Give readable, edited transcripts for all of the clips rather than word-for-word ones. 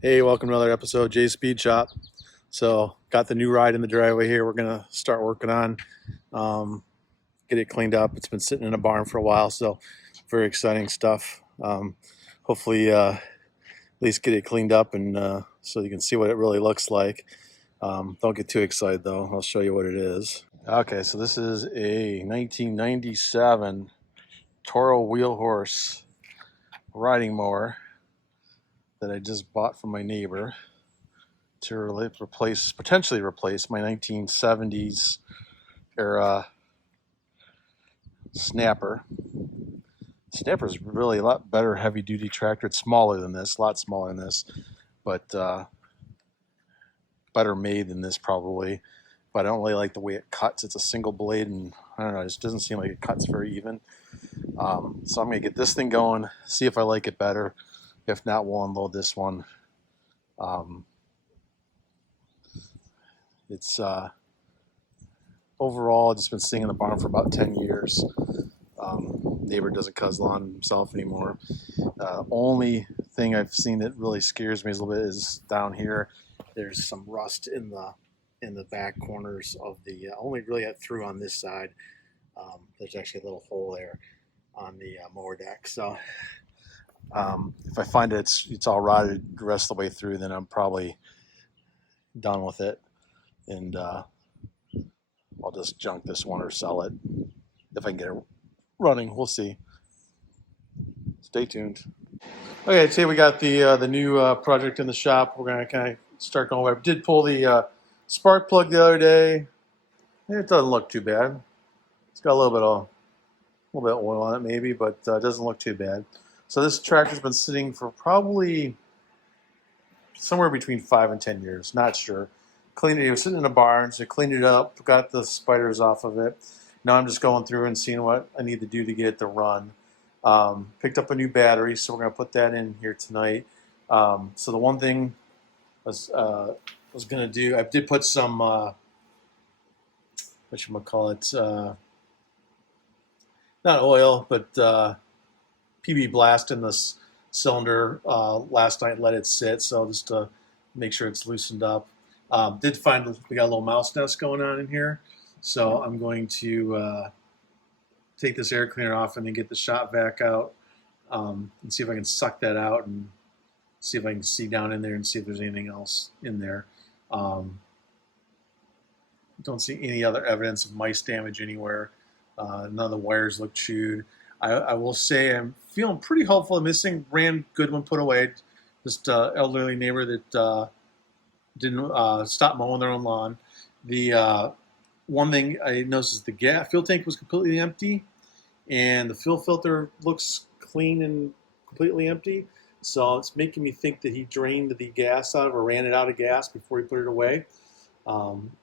Hey, welcome to another episode of Jay's Speed Shop. So, got the new ride in the driveway here. We're gonna start working on, um, get it cleaned up. It's been sitting in a barn for a while, so very exciting stuff. Hopefully, at least get it cleaned up and so you can see what it really looks like. Don't get too excited though. I'll show you what it is. Okay, so this is a 1997 Toro Wheel Horse riding mower that I just bought from my neighbor to potentially replace my 1970s era Snapper. Snapper is really a lot better heavy duty tractor. It's smaller than this, a lot smaller than this, but better made than this probably. But I don't really like the way it cuts. It's a single blade, and I don't know, it just doesn't seem like it cuts very even. So I'm gonna get this thing going, see if I like it better. If not, we'll unload this one. It's overall just been sitting in the barn for about 10 years. Neighbor doesn't cuzzle on himself anymore. Only thing I've seen that really scares me a little bit is down here. There's some rust in the back corners of the. Only really got through on this side. There's actually a little hole there on the mower deck. So if I find it's all rotted the rest of the way through, then I'm probably done with it, and I'll just junk this one or sell it if I can get it running. We'll see. Stay tuned. Okay, today we got the new project in the shop. We're gonna kind of start going. I did pull the spark plug the other day. It doesn't look too bad. It's got a little bit of oil on it maybe, but it doesn't look too bad. So this tractor's been sitting for probably somewhere between 5 and 10 years. Not sure. Cleaned it. It was sitting in a barn, so I cleaned it up, got the spiders off of it. Now I'm just going through and seeing what I need to do to get it to run. Picked up a new battery, so we're going to put that in here tonight. So the one thing I was going to do, I did put some, whatchamacallit, not oil, but PB Blast in this cylinder last night, let it sit, so just to make sure it's loosened up. Did find we got a little mouse nest going on in here, so I'm going to take this air cleaner off and then get the shop vac out and see if I can suck that out and see if I can see down in there and see if there's anything else in there. Don't see any other evidence of mice damage anywhere. None of the wires look chewed. I will say I'm feeling pretty hopeful. This thing ran good when put away. Just elderly neighbor that didn't stop mowing their own lawn. The one thing I noticed is the fuel tank was completely empty, and the fuel filter looks clean and completely empty. So it's making me think that he drained the gas out of or ran it out of gas before he put it away.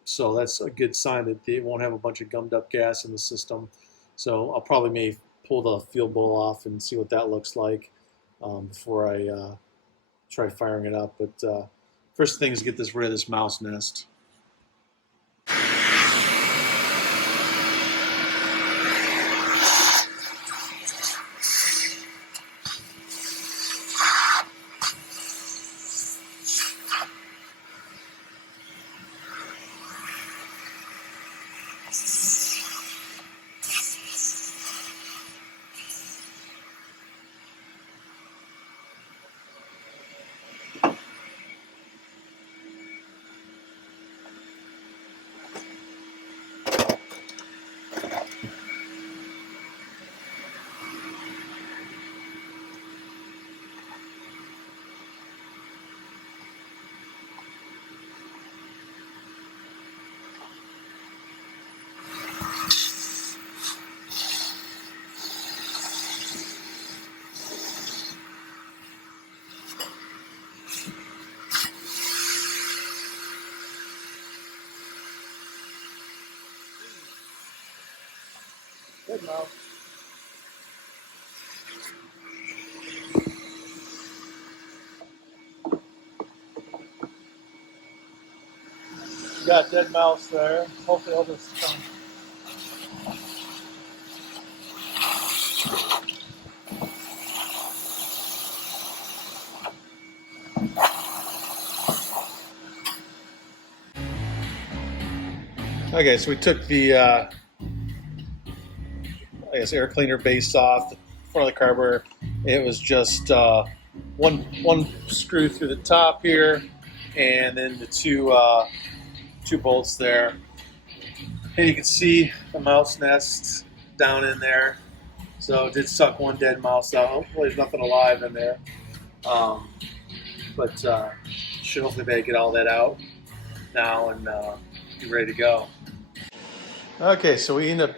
So that's a good sign that they won't have a bunch of gummed up gas in the system. So I'll probably may pull the fuel bowl off and see what that looks like before I try firing it up. But first thing is get rid of this mouse nest. Good mouse. Got dead mouse there. Hopefully I'll just come. Okay, so we took the I guess air cleaner base off the front of the carburetor. It was just one screw through the top here, and then the two bolts there. And you can see the mouse nest down in there. So it did suck one dead mouse out. Hopefully there's nothing alive in there. But should hopefully be able to get all that out now and be ready to go. Okay, so we ended up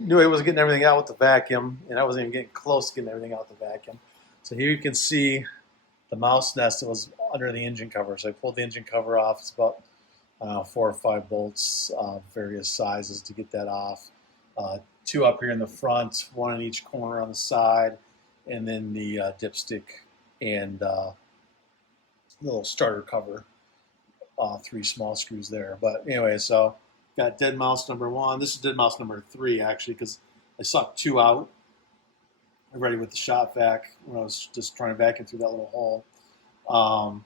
knew I wasn't getting everything out with the vacuum, and I wasn't even getting close to getting everything out with the vacuum. So here you can see the mouse nest that was under the engine cover. So I pulled the engine cover off. It's about 4 or 5 bolts, various sizes to get that off. 2 up here in the front, 1 in each corner on the side, and then the dipstick and little starter cover. 3 small screws there. But anyway, so got dead mouse number 1. This is dead mouse number 3 actually, because I sucked 2 out already with the shop vac when I was just trying to vacuum through that little hole.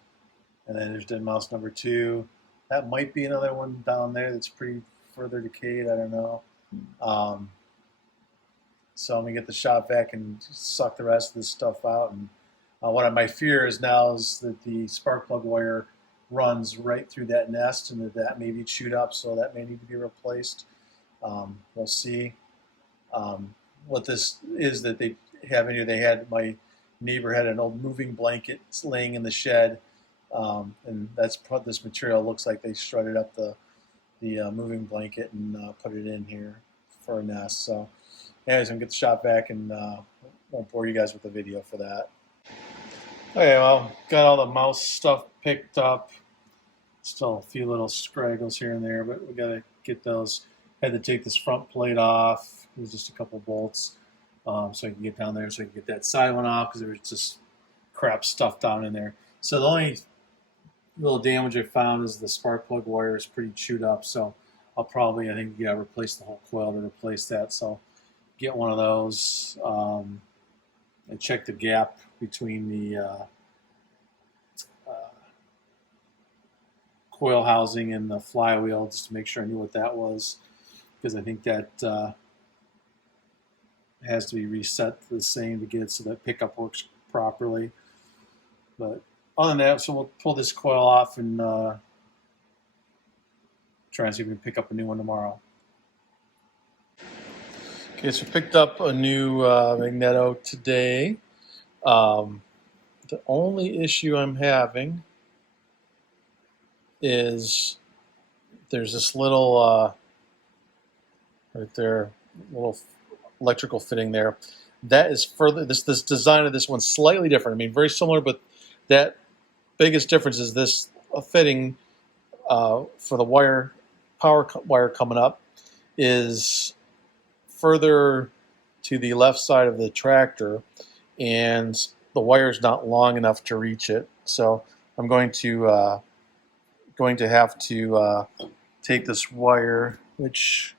And then there's dead mouse number 2. That might be another one down there that's pretty further decayed. I don't know. So I'm gonna get the shop vac and suck the rest of this stuff out. And what my fear is now is that the spark plug wire runs right through that nest, and that may be chewed up, so that may need to be replaced. We'll see. What this is that they have in here, my neighbor had an old moving blanket laying in the shed, and that's what this material looks like. They shredded up the moving blanket and put it in here for a nest. So anyways, I'm going to get the shop vac and won't bore you guys with the video for that. Okay, well, got all the mouse stuff picked up. Still a few little scraggles here and there, but we got to get those. Had to take this front plate off. It was just a couple bolts, so I can get down there, so I can get that side one off, because there was just crap stuff down in there. So the only little damage I found is the spark plug wire is pretty chewed up, so I'll probably, I think, replace the whole coil to replace that. So get one of those. I checked the gap between the coil housing and the flywheel just to make sure I knew what that was, because I think that has to be reset to the same to get it so that pickup works properly. But other than that, so we'll pull this coil off and try and see if we can pick up a new one tomorrow. Okay, so picked up a new Magneto today. The only issue I'm having is there's this little right there, little electrical fitting there. That is further, this design of this one's slightly different. I mean, very similar, but that biggest difference is this fitting for the power wire coming up is further to the left side of the tractor, and the wire is not long enough to reach it. So I'm going to have to take this wire, which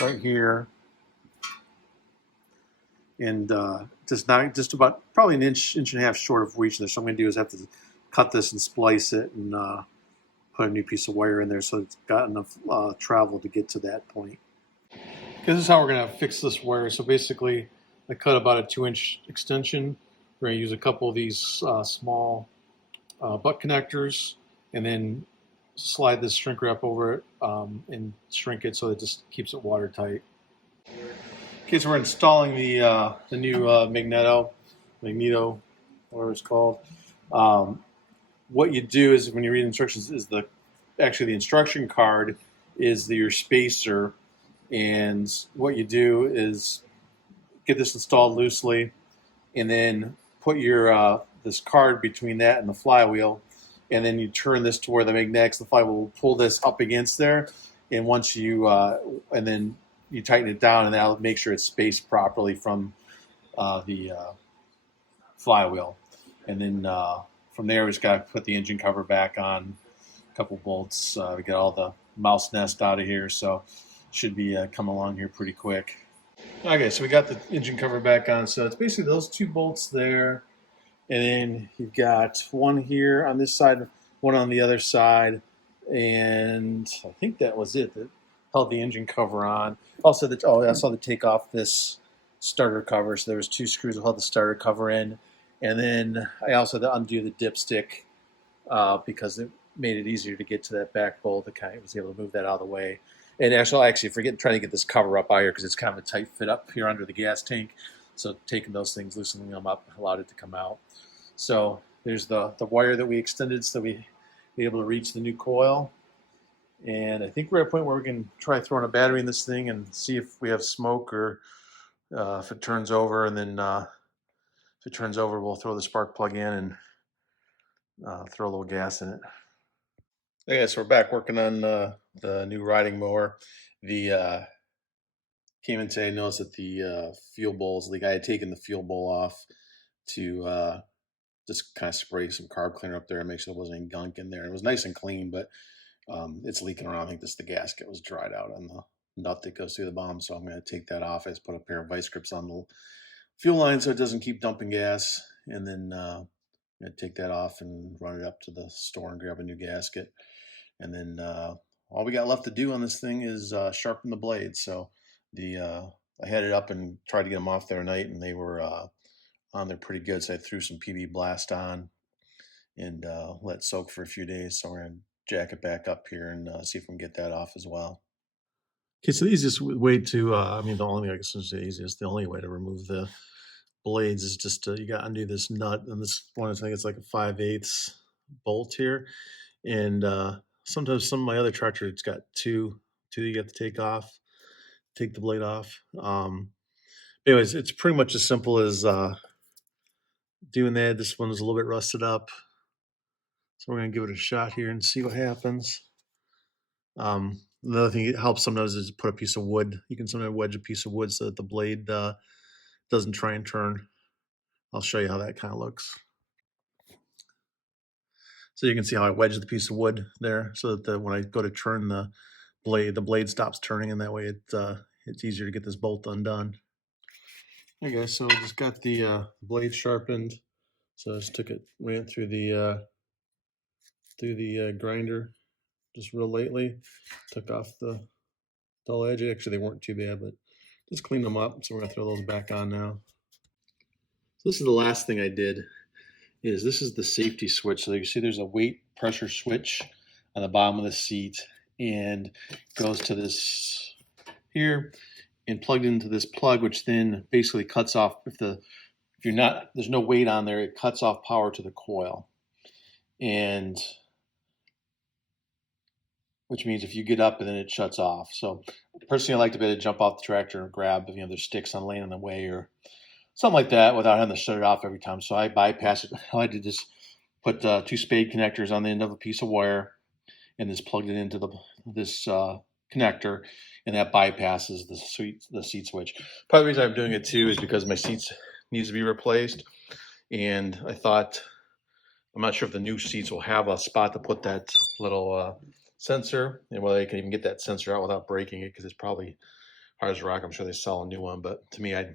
right here, and just about probably an inch and a half short of reaching this. So I'm going to do is have to cut this and splice it and put a new piece of wire in there so it's got enough travel to get to that point. Because this is how we're going to fix this wire. So basically, I cut about a 2-inch extension. We're going to use a couple of these small butt connectors, and then slide this shrink wrap over it and shrink it so it just keeps it watertight. Okay, so we're installing the new Magneto, whatever it's called. What you do is when you read instructions is actually the instruction card is your spacer, and what you do is get this installed loosely, and then put your this card between that and the flywheel, and then you turn this to where the magnetics, the flywheel will pull this up against there, and once you and then you tighten it down, and that'll make sure it's spaced properly from the flywheel, and then from there we just got to put the engine cover back on, a couple bolts to get all the mouse nest out of here. So should be come along here pretty quick. Okay, so we got the engine cover back on. So it's basically those 2 bolts there, and then you've got one here on this side, one on the other side, and I think that was it. That held the engine cover on. Also, I saw the take off this starter cover. So there was two screws that held the starter cover in, and then I also had to undo the dipstick because it made it easier to get to that back bolt. It kind of was able to move that out of the way. And actually, forget trying to get this cover up out here because it's kind of a tight fit up here under the gas tank. So taking those things, loosening them up, allowed it to come out. So there's the wire that we extended so we be able to reach the new coil. And I think we're at a point where we can try throwing a battery in this thing and see if we have smoke or if it turns over. And then if it turns over, we'll throw the spark plug in and throw a little gas in it. Okay, so we're back working on the new riding mower. The came in today, noticed that the fuel bowls, the guy had taken the fuel bowl off to just kind of spray some carb cleaner up there and make sure there wasn't any gunk in there. It was nice and clean, but it's leaking around. I think the gasket was dried out on the nut that goes through the bomb, so I'm going to take that off. I just put a pair of vice grips on the fuel line so it doesn't keep dumping gas, and then I'm going to take that off and run it up to the store and grab a new gasket. And then all we got left to do on this thing is sharpen the blades. So I had it up and tried to get them off the other night, and they were on there pretty good. So I threw some PB Blast on and let it soak for a few days. So we're gonna jack it back up here and see if we can get that off as well. Okay, so the easiest way to, the only, I guess is the easiest, the only way to remove the blades is just you got to undo this nut, and this one, I think it's like a 5/8 bolt here. And sometimes some of my other tractors, it's got two you got to take the blade off. Anyways, it's pretty much as simple as doing that. This one is a little bit rusted up, so we're gonna give it a shot here and see what happens. Another thing that helps sometimes is put a piece of wood. You can sometimes wedge a piece of wood so that the blade doesn't try and turn. I'll show you how that kind of looks. So you can see how I wedged the piece of wood there so that when I go to turn the blade stops turning, and that way it's easier to get this bolt undone. Okay, guys, so I just got the blade sharpened. So I just ran it through the grinder just real lightly. Took off the dull edge. Actually, they weren't too bad, but just cleaned them up. So we're gonna throw those back on now. So this is the last thing I did. This is the safety switch. So you see there's a weight pressure switch on the bottom of the seat, and goes to this here and plugged into this plug, which then basically cuts off there's no weight on there, it cuts off power to the coil. And which means if you get up and then it shuts off. So personally, I like to be able to jump off the tractor and grab there's sticks on laying in the way or something like that without having to shut it off every time. So I bypass it. I like to just put two spade connectors on the end of a piece of wire and just plugged it into this connector, and that bypasses the seat switch. Part of the reason I'm doing it too is because my seats needs to be replaced, and I'm not sure if the new seats will have a spot to put that little sensor, and whether they can even get that sensor out without breaking it, because it's probably hard as rock. I'm sure they sell a new one, but to me, I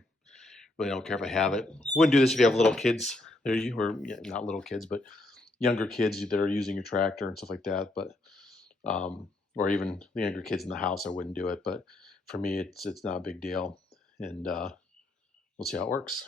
really don't care if I have it. Wouldn't do this if you have little kids, or not little kids, but younger kids that are using your tractor and stuff like that. But or even the younger kids in the house, I wouldn't do it. But for me, it's not a big deal, and we'll see how it works.